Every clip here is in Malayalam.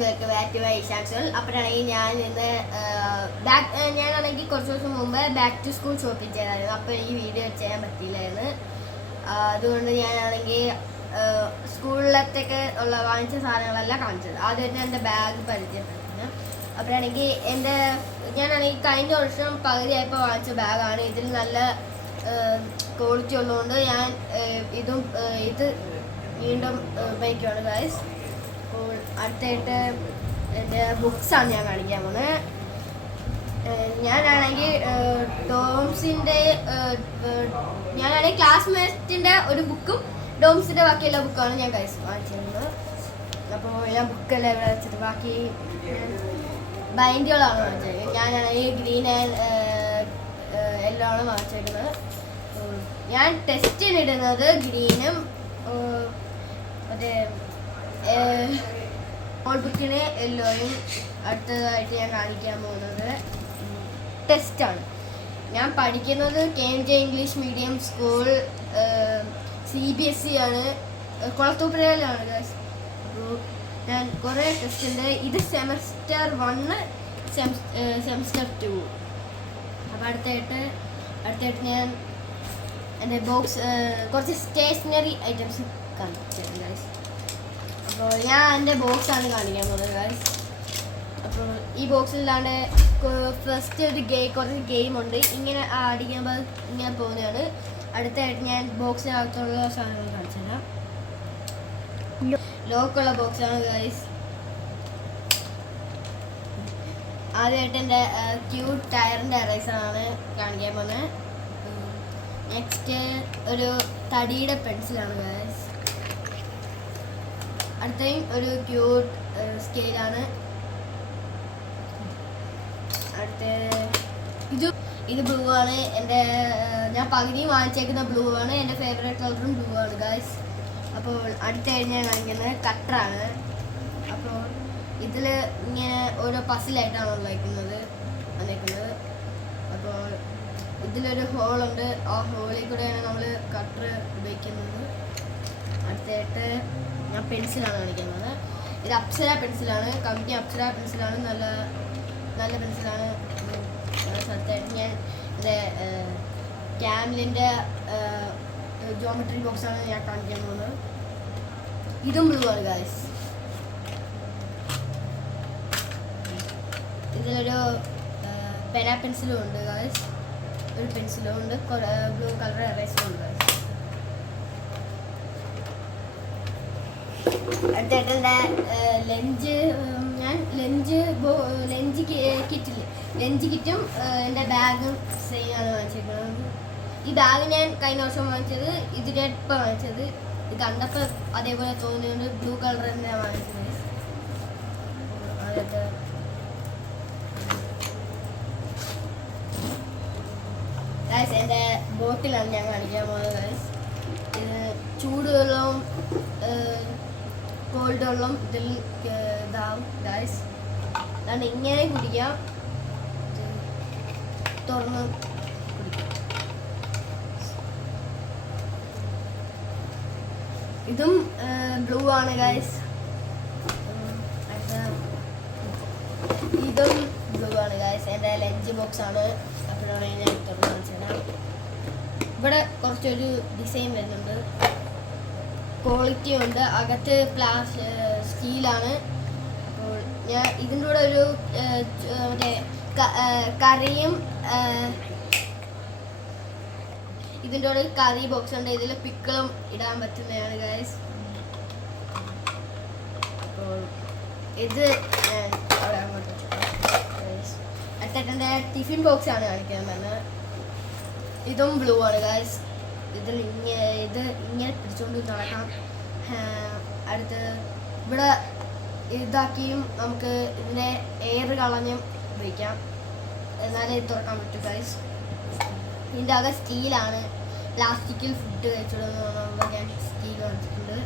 Welcome back to my channel. അപ്പോഴാണെങ്കിൽ ഞാൻ ഇന്ന് ഞാനാണെങ്കിൽ കുറച്ച് ദിവസം മുമ്പ് ബാക്ക് ടു സ്കൂൾ ഷോപ്പിംഗ് ചെയ്തായിരുന്നു. അപ്പോൾ ഈ വീഡിയോ ചെയ്യാൻ പറ്റിയില്ലായിരുന്നു. അതുകൊണ്ട് ഞാനാണെങ്കിൽ സ്കൂളിലത്തേക്ക് ഉള്ള വാങ്ങിച്ച സാധനങ്ങളെല്ലാം കാണിച്ചത്. ആദ്യം തന്നെ എൻ്റെ ബാഗ് പരിചയപ്പെടുത്തുന്നത്. അപ്പോഴാണെങ്കിൽ ഞാനാണെങ്കിൽ കഴിഞ്ഞ വർഷം പകുതിയായപ്പോൾ വാങ്ങിച്ച ബാഗാണ്. ഇതിൽ നല്ല ക്വാളിറ്റി ഉള്ളതുകൊണ്ട് ഞാൻ ഇത് വീണ്ടും ഉപയോഗിക്കുകയാണ് ഗൈസ്. അപ്പോൾ അടുത്തായിട്ട് എൻ്റെ ബുക്സാണ് ഞാൻ കാണിക്കാൻ പോകുന്നത്. ഞാനാണെങ്കിൽ ക്ലാസ്മേറ്റിൻ്റെ ഒരു ബുക്കും ഡോംസിൻ്റെ ബാക്കിയുള്ള ബുക്കാണ് ഞാൻ ഗൈസ് വാങ്ങിച്ചിരുന്നത്. അപ്പോൾ ഞാൻ ബുക്കെല്ലാം ഇവിടെ വെച്ചിട്ട് ബാക്കി ബൈൻഡുകളാണ് വാങ്ങിച്ചത്. ഞാനാണെങ്കിൽ ഗ്രീൻ ആൻഡ് യെല്ലോ ആണ് വാങ്ങിച്ചിരിക്കുന്നത്. ഞാൻ ടെസ്റ്റിനിടുന്നത് ഗ്രീനും മറ്റേ നോട്ട്ബുക്കിന് യെല്ലോയും അടുത്തതായിട്ട് ഞാൻ കാണിക്കാൻ പോകുന്നത് ടെസ്റ്റാണ്. ഞാൻ പഠിക്കുന്നത് KMJ English medium school CBSE ആണ്, കുളത്തൂപ്പുഴയിലാണ് ഗൈസ്. അപ്പോൾ ഞാൻ കുറേ ടെസ്റ്റ് ഉണ്ട്. ഇത് സെമസ്റ്റർ 1 സെമസ്റ്റർ 2. അപ്പോൾ അടുത്തായിട്ട് ഞാൻ എൻ്റെ ബോക്സ് കുറച്ച് സ്റ്റേഷനറി ഐറ്റംസ് കാണിച്ചു ഗൈസ്. അപ്പോൾ ഞാൻ എൻ്റെ ബോക്സാണ് കാണിക്കാൻ പോകുന്നത് ഗൈസ്. അപ്പോൾ ഈ ബോക്സിലാണ്ട് ഫസ്റ്റ് കുറച്ച് ഗെയിമുണ്ട്. ഇങ്ങനെ അടിക്കുമ്പോൾ ഇങ്ങനെ പോകുന്നതാണ്. അടുത്തായിട്ട് ഞാൻ ബോക്സിനകത്തുള്ള സാധനങ്ങൾ കാണിച്ചു തരാം. ലോക്കുള്ള ബോക്സാണ് ഗൈസ്. ആദ്യമായിട്ട് എൻ്റെ ക്യൂട്ട് ടയറിൻ്റെ എറേസറാണ് കാണിക്കാൻ പോകുന്നത്. നെക്സ്റ്റ് ഒരു തടിയുടെ പെൻസിലാണ് ഗൈസ്. അടുത്തയും ഒരു ക്യൂട്ട് സ്കെയിലാണ്. ഇത് ബ്ലൂ ആണ്. ഞാൻ പകുതി വാങ്ങിച്ചേക്കുന്ന ബ്ലൂ ആണ്. എൻ്റെ ഫേവറേറ്റ് കളറും ബ്ലൂ ആണ് ഗൈസ്. അപ്പോൾ അടുത്തായിട്ട് ഞാൻ കാണിക്കുന്നത് കട്ടറാണ്. അപ്പോൾ ഇതിൽ ഇങ്ങനെ ഓരോ പസിലായിട്ടാണ് വന്നേക്കുന്നത്. അപ്പോൾ ഇതിലൊരു ഹോളുണ്ട്. ആ ഹോളിൽ കൂടെയാണ് നമ്മൾ കട്ടർ ഉപയോഗിക്കുന്നത്. അടുത്തായിട്ട് ഞാൻ പെൻസിലാണ് കാണിക്കുന്നത്. ഇത് അപ്സര പെൻസിലാണ്, കമ്പനി അപ്സര പെൻസിലാണ്. നല്ല പെൻസിലാണ്. അടുത്തായിട്ട് ഞാൻ എൻ്റെ ക്യാമലിൻ്റെ ജോമെട്രി ബോക്സാണ് ഞാൻ കാണിക്കാൻ പോകുന്നത്. ഇതും ബ്ലൂ ആണ് ഗൈസ്. ഇതിലൊരു പെന പെൻസിലും ഉണ്ട് ഗൈസ്. ഒരു പെൻസിലും ഉണ്ട്. ബ്ലൂ കളർ എറേസറും ഉണ്ട് ഗൈസ്. അടുത്തായിട്ട് എൻ്റെ ലഞ്ച് കിറ്റും എൻ്റെ ബാഗും സെയിം ആണ് വാങ്ങിച്ചിരിക്കുന്നത്. ഈ ബാഗ് ഞാൻ കഴിഞ്ഞ വർഷം വാങ്ങിച്ചത്. ഇതിനിപ്പോൾ വാങ്ങിച്ചത്. ഇത് കണ്ടപ്പോൾ അതേപോലെ തോന്നിയുകൊണ്ട് ബ്ലൂ കളർ തന്നെയാണ് വാങ്ങിച്ചത്. അതൊക്കെ ഗൈസ് എൻ്റെ ബോട്ടിലാണ് ഞാൻ കാണിക്കാൻ പോകുന്നത് ഗൈസ്. ഇത് ചൂടുവെള്ളവും കോൾഡ് വെള്ളം ഇതിൽ ഇതാവും ഗൈസ്. അതാണ് ഇങ്ങനെ കുടിക്കാം. തുറന്ന് കുടിക്കാം. ഇതും ബ്ലൂ ആണ് ഗൈസ്. ഇതും ബ്ലൂ ആണ് ഗൈസ്. എൻ്റെ ലഞ്ച് ബോക്സ് ആണ്. അപ്പോഴാണ് ഞാൻ തുറന്ന് കാണിച്ചുതരാം. ഇവിടെ കുറച്ചൊരു ഡിസൈൻ വരുന്നുണ്ട്. ക്വാളിറ്റി ഉണ്ട്. അകത്ത് സ്റ്റീലാണ്. അപ്പോൾ ഞാൻ ഇതിൻ്റെ കൂടെ ഒരു മറ്റേ കറിയും ഇതിൻ്റെ കൂടെ ഒരു കറി ബോക്സ് ഉണ്ട്. ഇതിൽ പിക്കിളും ഇടാൻ പറ്റുന്നതാണ് ഗൈസ്. അപ്പോൾ ഇത് അടുത്തായിട്ട് എൻ്റെ ടിഫിൻ ബോക്സ് ആണ് കാണിക്കാൻ പറഞ്ഞത്. ഇതും ബ്ലൂ ആണ് ഗൈസ്. ഇത് ഇങ്ങനെ പിടിച്ചുകൊണ്ട് നടക്കാം. അടുത്ത് ഇവിടെ ഇതാക്കിയും നമുക്ക് ഇതിൻ്റെ എയർ കളഞ്ഞും ഉപയോഗിക്കാം. എന്നാലേ ഇത് തുറക്കാൻ പറ്റും ഗൈസ്. ഇതിൻ്റെ അകം സ്റ്റീലാണ്. പ്ലാസ്റ്റിക്കിൽ ഫുഡ് കഴിച്ചിടുന്ന ഞാൻ സ്റ്റീൽ വാങ്ങിച്ചിട്ടുണ്ട്.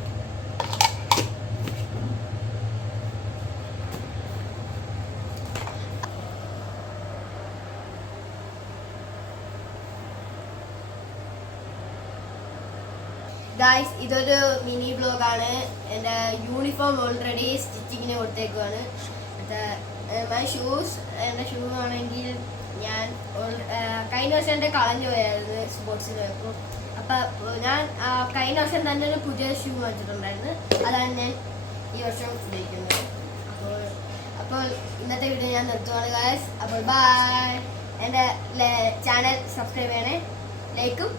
ഗൈസ് ഇതൊരു മിനി ബ്ലോഗാണ്. എൻ്റെ യൂണിഫോം ഓൾറെഡി സ്റ്റിച്ചിങ്ങിന് കൊടുത്തേക്കുവാണ്. മൈ ഷൂസ്, എൻ്റെ ഷൂ ആണെങ്കിൽ ഞാൻ കഴിഞ്ഞ വർഷം എൻ്റെ കളഞ്ഞു പോയായിരുന്നു സ്പോർട്സിന് പോയപ്പോൾ. അപ്പം ഞാൻ കഴിഞ്ഞ വർഷം തന്നെ ഒരു പുതിയ ഷൂ വാങ്ങിച്ചിട്ടുണ്ടായിരുന്നു. അതാണ് ഞാൻ ഈ വർഷം ഉപയോഗിക്കുന്നത്. അപ്പോൾ ഇന്നത്തെ വീഡിയോ ഞാൻ നിർത്തുവാണ് ഗായ്സ്. അപ്പോൾ ബൈ. എൻ്റെ ചാനൽ സബ്സ്ക്രൈബ് ചെയ്യണേ, ലൈക്കും